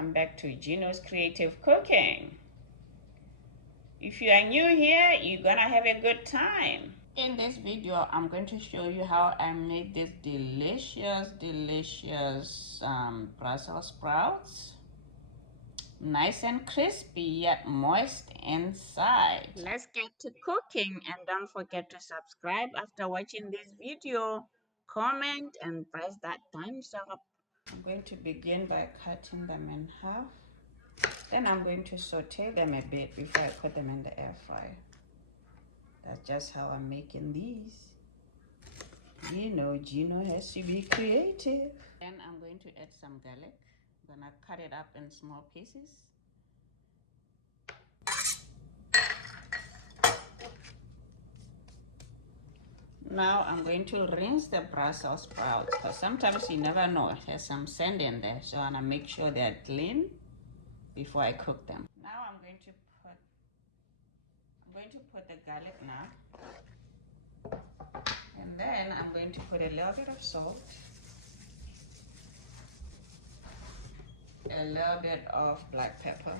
welcome back to Gino's Creative Cooking. If you are new here, you're gonna have a good time. In this video, I'm going to show you how I made this delicious Brussels sprouts. Nice and crispy yet moist inside. Let's get to cooking, and don't forget to subscribe after watching this video. Comment and press that thumbs up. I'm going to begin by cutting them in half. Then I'm going to saute them a bit before I put them in the air fryer. That's just how I'm making these. You know, Gino has to be creative. Then I'm going to add some garlic. I'm gonna cut it up in small pieces. Now I'm going to rinse the Brussels sprouts because sometimes you never know, it has some sand in there, so I'm gonna make sure they're clean before I cook them. Now I'm going to put the garlic now, and then I'm going to put a little bit of salt, a little bit of black pepper,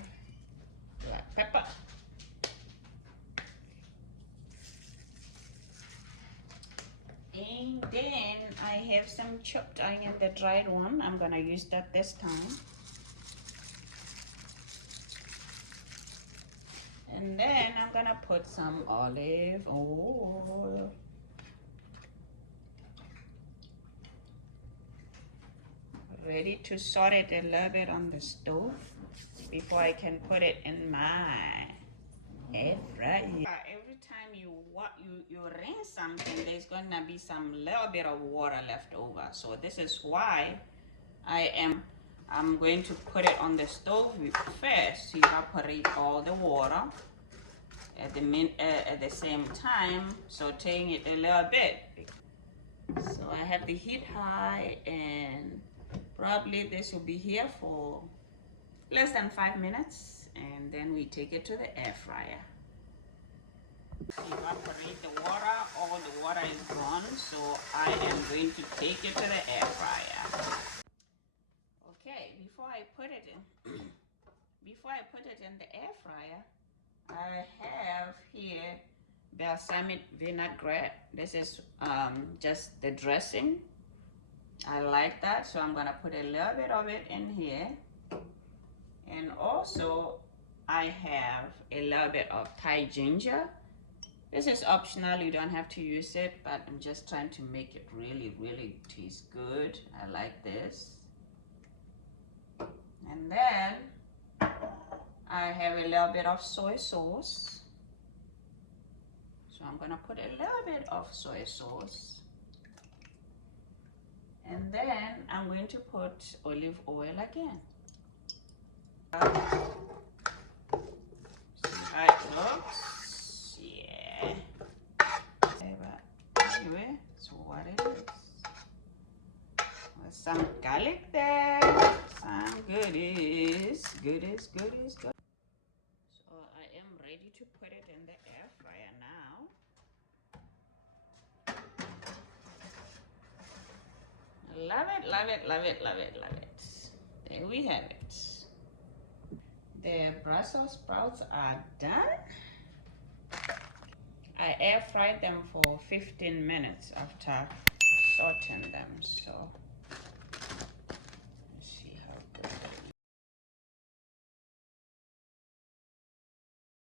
and then I have some chopped onion, the dried one. I'm gonna use that this time. And then I'm gonna put some olive oil. Ready to saute it a little bit on the stove before I can put it in my air fryer. Every time you rinse something, there's gonna be some little bit of water left over. So this is why I'm going to put it on the stove first to evaporate all the water. At the same time, sauteing it a little bit. So I have the heat high, and probably this will be here for less than 5 minutes, and then we take it to the air fryer. Evaporate the water, all the water is gone, so I am going to take it to the air fryer. Okay, before I put it in the air fryer, I have here balsamic vinaigrette. This is just the dressing. I like that, so I'm gonna put a little bit of it in here. And also I have a little bit of Thai ginger. This is optional, you don't have to use it, but I'm just trying to make it really taste good. I like this. And then I have a little bit of soy sauce. So I'm gonna put a little bit of soy sauce. And then I'm going to put olive oil again. See how it looks? Yeah. Anyway, that's what it is. With some garlic there. Some goodies. So I am ready to put it in the air fryer now. Love it. There we have it. The Brussels sprouts are done. I air fried them for 15 minutes after sauteing them.